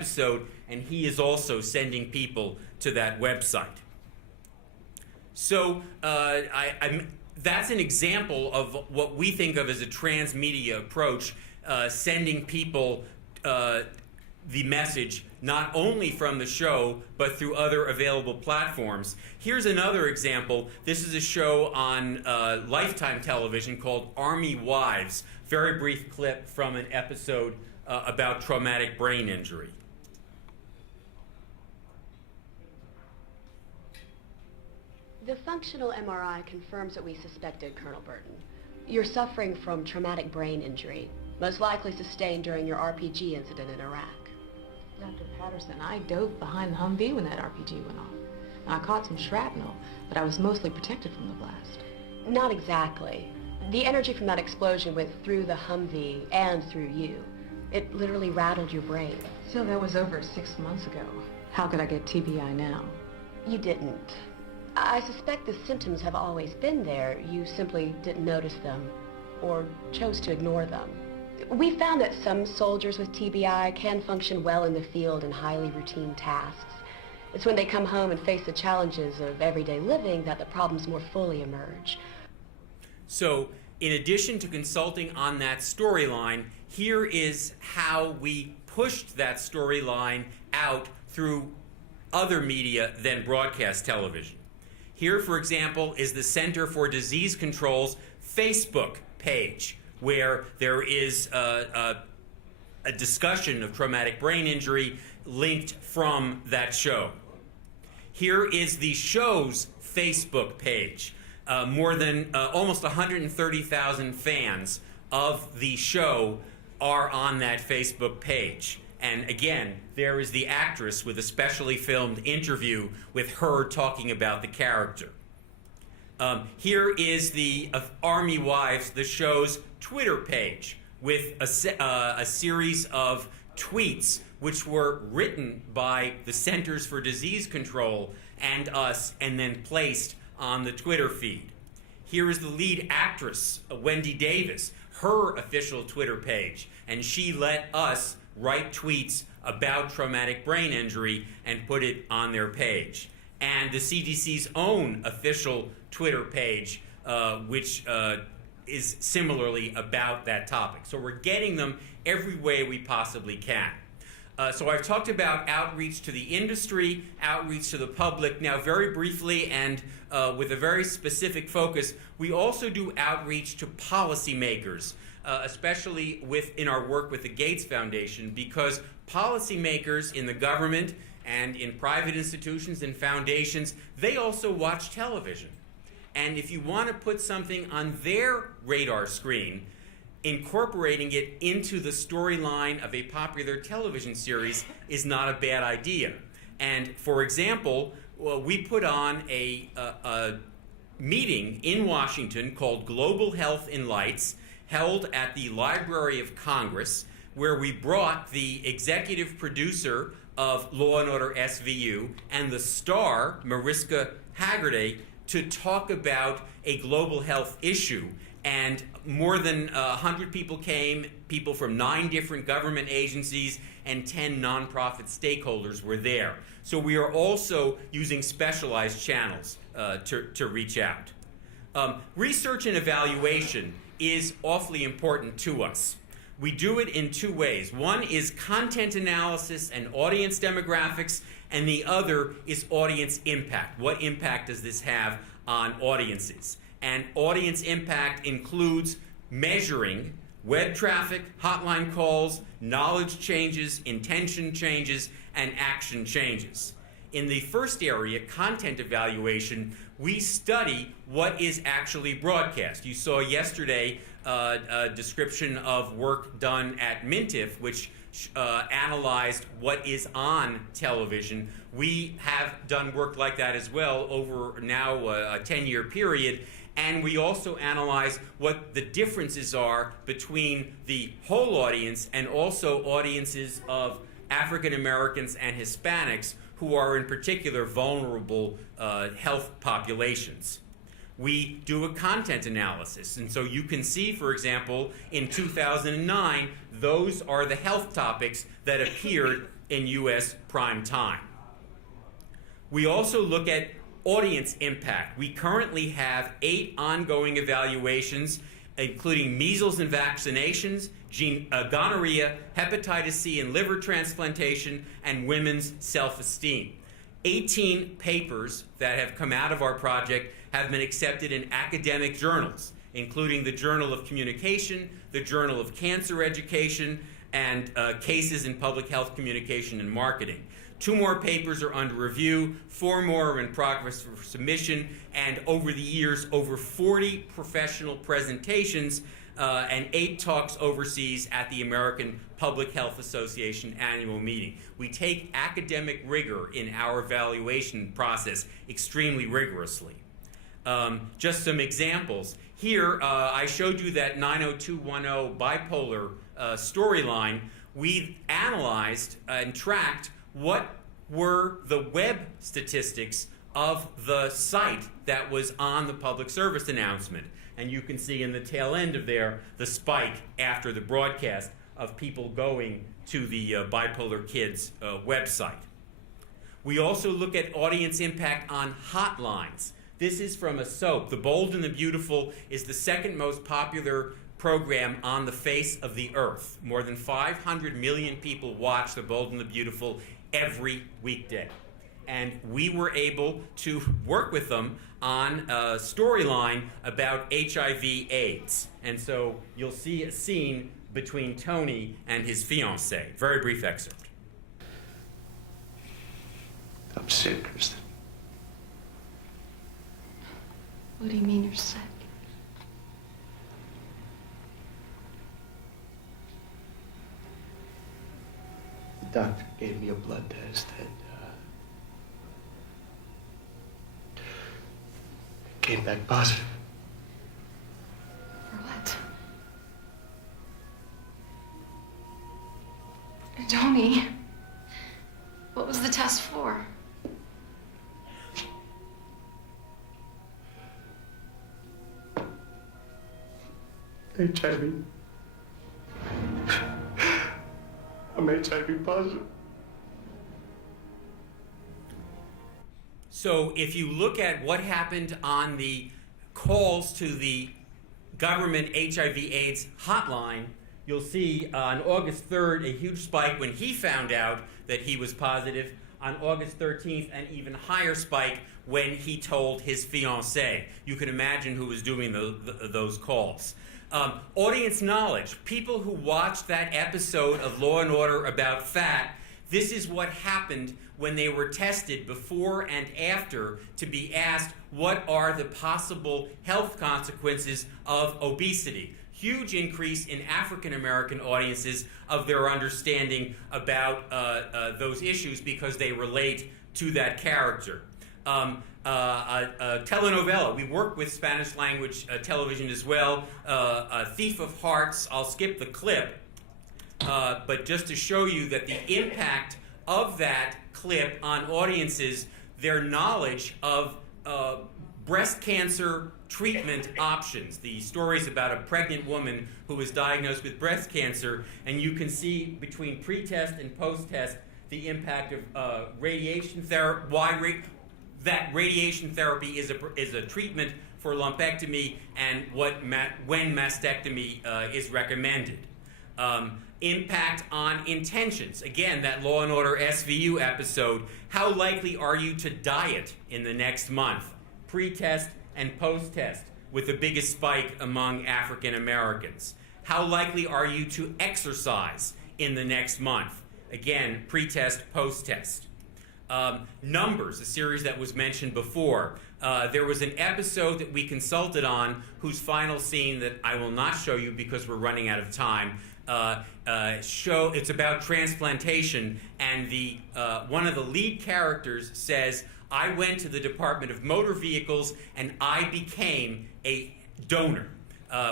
episode, and he is also sending people to that website. So that's an example of what we think of as a transmedia approach, sending people the message not only from the show, but through other available platforms. Here's another example. This is a show on Lifetime television called Army Wives. Very brief clip from an episode about traumatic brain injury. The functional MRI confirms what we suspected, Colonel Burton. You're suffering from traumatic brain injury, most likely sustained during your RPG incident in Iraq. Dr. Patterson, I dove behind the Humvee when that RPG went off. I caught some shrapnel, but I was mostly protected from the blast. Not exactly. The energy from that explosion went through the Humvee and through you. It literally rattled your brain. So that was over 6 months ago. How could I get TBI now? You didn't. I suspect the symptoms have always been there. You simply didn't notice them or chose to ignore them. We found that some soldiers with TBI can function well in the field in highly routine tasks. It's when they come home and face the challenges of everyday living that the problems more fully emerge. So, in addition to consulting on that storyline, here is how we pushed that storyline out through other media than broadcast television. Here, for example, is the Center for Disease Control's Facebook page, where there is a discussion of traumatic brain injury linked from that show. Here is the show's Facebook page. More than almost 130,000 fans of the show are on that Facebook page. And again, there is the actress with a specially filmed interview with her talking about the character. Here is the Army Wives, the show's Twitter page, with a series of tweets which were written by the Centers for Disease Control and us, and then placed on the Twitter feed. Here is the lead actress, Wendy Davis, her official Twitter page, and she let us write tweets about traumatic brain injury and put it on their page. And the CDC's own official Twitter page, which is similarly about that topic. So we're getting them every way we possibly can. So I've talked about outreach to the industry, outreach to the public. Now, very briefly and with a very specific focus, we also do outreach to policymakers, especially in our work with the Gates Foundation, because policymakers in the government and in private institutions and foundations, they also watch television. And if you want to put something on their radar screen, incorporating it into the storyline of a popular television series is not a bad idea. And for example, we put on a meeting in Washington called Global Health in Lights, held at the Library of Congress, where we brought the executive producer of Law & Order SVU and the star, Mariska Hargitay, to talk about a global health issue. And more than 100 people came, people from 9 different government agencies and 10 nonprofit stakeholders were there. So we are also using specialized channels to reach out. Research and evaluation is awfully important to us. We do it in 2 ways. One is content analysis and audience demographics, and the other is audience impact. What impact does this have on audiences? And audience impact includes measuring web traffic, hotline calls, knowledge changes, intention changes, and action changes. In the first area, content evaluation, we study what is actually broadcast. You saw yesterday a description of work done at MINTiFF, which analyzed what is on television. We have done work like that as well over now a 10-year period. And we also analyze what the differences are between the whole audience and also audiences of African Americans and Hispanics, who are in particular vulnerable health populations. We do a content analysis, and so you can see, for example, in 2009, those are the health topics that appeared in U.S. prime time. We also look at audience impact. We currently have 8 ongoing evaluations, including measles and vaccinations, gonorrhea, hepatitis C and liver transplantation, and women's self-esteem. 18 papers that have come out of our project have been accepted in academic journals, including the Journal of Communication, the Journal of Cancer Education, and Cases in Public Health Communication and Marketing. 2 more papers are under review, 4 more are in progress for submission, and over the years, over 40 professional presentations and 8 talks overseas at the American Public Health Association annual meeting. We take academic rigor in our evaluation process extremely rigorously. Just some examples. Here, I showed you that 90210 bipolar storyline. We've analyzed and tracked what were the web statistics of the site that was on the public service announcement. And you can see in the tail end of there the spike after the broadcast of people going to the Bipolar Kids website. We also look at audience impact on hotlines. This is from a soap. The Bold and the Beautiful is the 2nd most popular program on the face of the earth. More than 500 million people watch The Bold and the Beautiful every weekday. And we were able to work with them on a storyline about HIV/AIDS. And so you'll see a scene between Tony and his fiancée. Very brief excerpt. I'm sick, Kristen. What do you mean you're sick? The doctor gave me a blood test and came back positive. For what? Tony, what was the test for? HIV. I'm HIV positive. So if you look at what happened on the calls to the government HIV/AIDS hotline, you'll see on August 3rd a huge spike when he found out that he was positive. On August 13th, an even higher spike when he told his fiancée. You can imagine who was doing those calls. Audience knowledge. People who watched that episode of Law & Order about fat, this is what happened when they were tested before and after to be asked what are the possible health consequences of obesity. Huge increase in African American audiences of their understanding about those issues because they relate to that character. Telenovela. We work with Spanish language television as well. Thief of Hearts. I'll skip the clip, but just to show you that the impact of that clip on audiences, their knowledge of breast cancer treatment options. The stories about a pregnant woman who was diagnosed with breast cancer, and you can see between pre-test and post-test the impact of radiation therapy, that radiation therapy is a treatment for lumpectomy and when mastectomy is recommended. Impact on intentions. Again, that Law & Order SVU episode. How likely are you to diet in the next month? Pre-test and post-test with the biggest spike among African Americans. How likely are you to exercise in the next month? Again, pre-test, post-test. Numbers, a series that was mentioned before. There was an episode that we consulted on whose final scene that I will not show you because we're running out of time. It's about transplantation, and one of the lead characters says, I went to the Department of Motor Vehicles and I became a donor,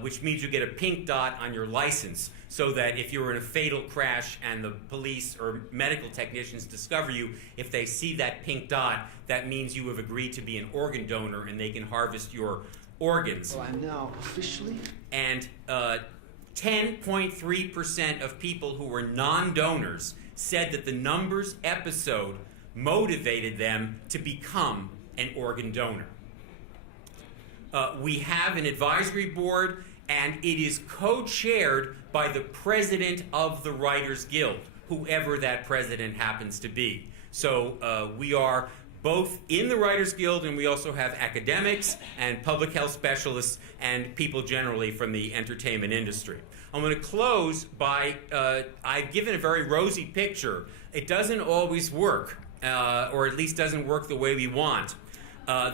which means you get a pink dot on your license so that if you're in a fatal crash and the police or medical technicians discover you, if they see that pink dot, that means you have agreed to be an organ donor and they can harvest your organs. Well, I'm now officially... And 10.3% of people who were non-donors said that the numbers episode motivated them to become an organ donor. We have an advisory board, and it is co-chaired by the president of the Writers Guild, whoever that president happens to be. So we are both in the Writers Guild, and we also have academics and public health specialists and people generally from the entertainment industry. I'm going to close by, I've given a very rosy picture. It doesn't always work, or at least doesn't work the way we want.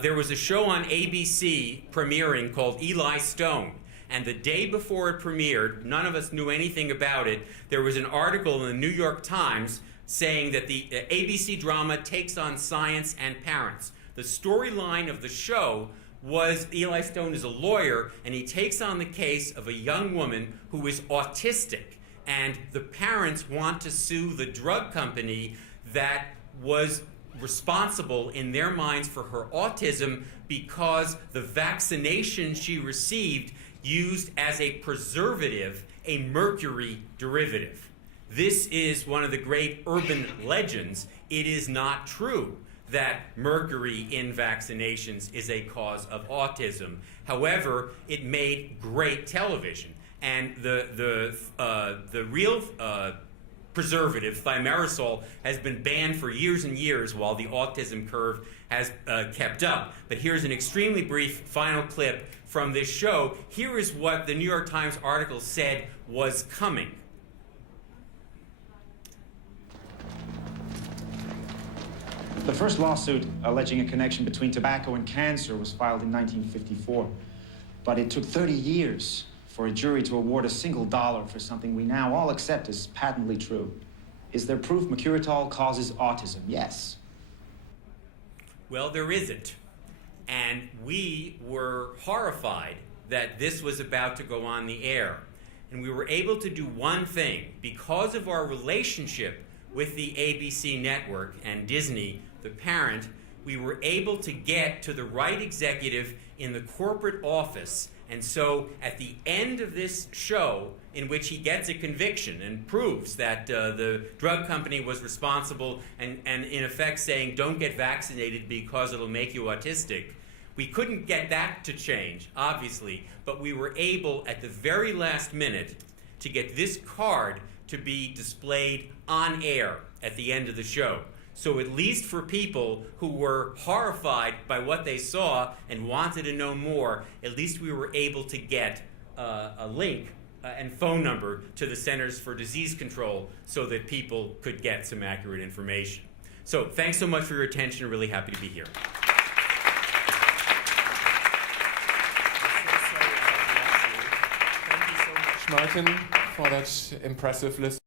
There was a show on ABC premiering called Eli Stone. And the day before it premiered, none of us knew anything about it, there was an article in the New York Times saying that the ABC drama takes on science and parents. The storyline of the show was Eli Stone is a lawyer, and he takes on the case of a young woman who is autistic. And the parents want to sue the drug company that was responsible in their minds for her autism because the vaccination she received used as a preservative a mercury derivative. This is one of the great urban legends. It is not true that mercury in vaccinations is a cause of autism. However, it made great television. And the real preservative, thimerosal, has been banned for years and years while the autism curve has kept up. But here's an extremely brief final clip from this show. Here is what the New York Times article said was coming. The first lawsuit alleging a connection between tobacco and cancer was filed in 1954. But it took 30 years for a jury to award a single dollar for something we now all accept as patently true. Is there proof mercuritol causes autism? Yes. Well, there isn't. And we were horrified that this was about to go on the air. And we were able to do one thing. Because of our relationship with the ABC network and Disney, the parent, we were able to get to the right executive in the corporate office. And so at the end of this show, in which he gets a conviction and proves that the drug company was responsible and in effect saying, don't get vaccinated because it'll make you autistic, we couldn't get that to change, obviously, but we were able at the very last minute to get this card to be displayed on air at the end of the show. So at least for people who were horrified by what they saw and wanted to know more, at least we were able to get a link and phone number to the Centers for Disease Control so that people could get some accurate information. So thanks so much for your attention. Really happy to be here. Thank you so much, Martin, for that impressive list.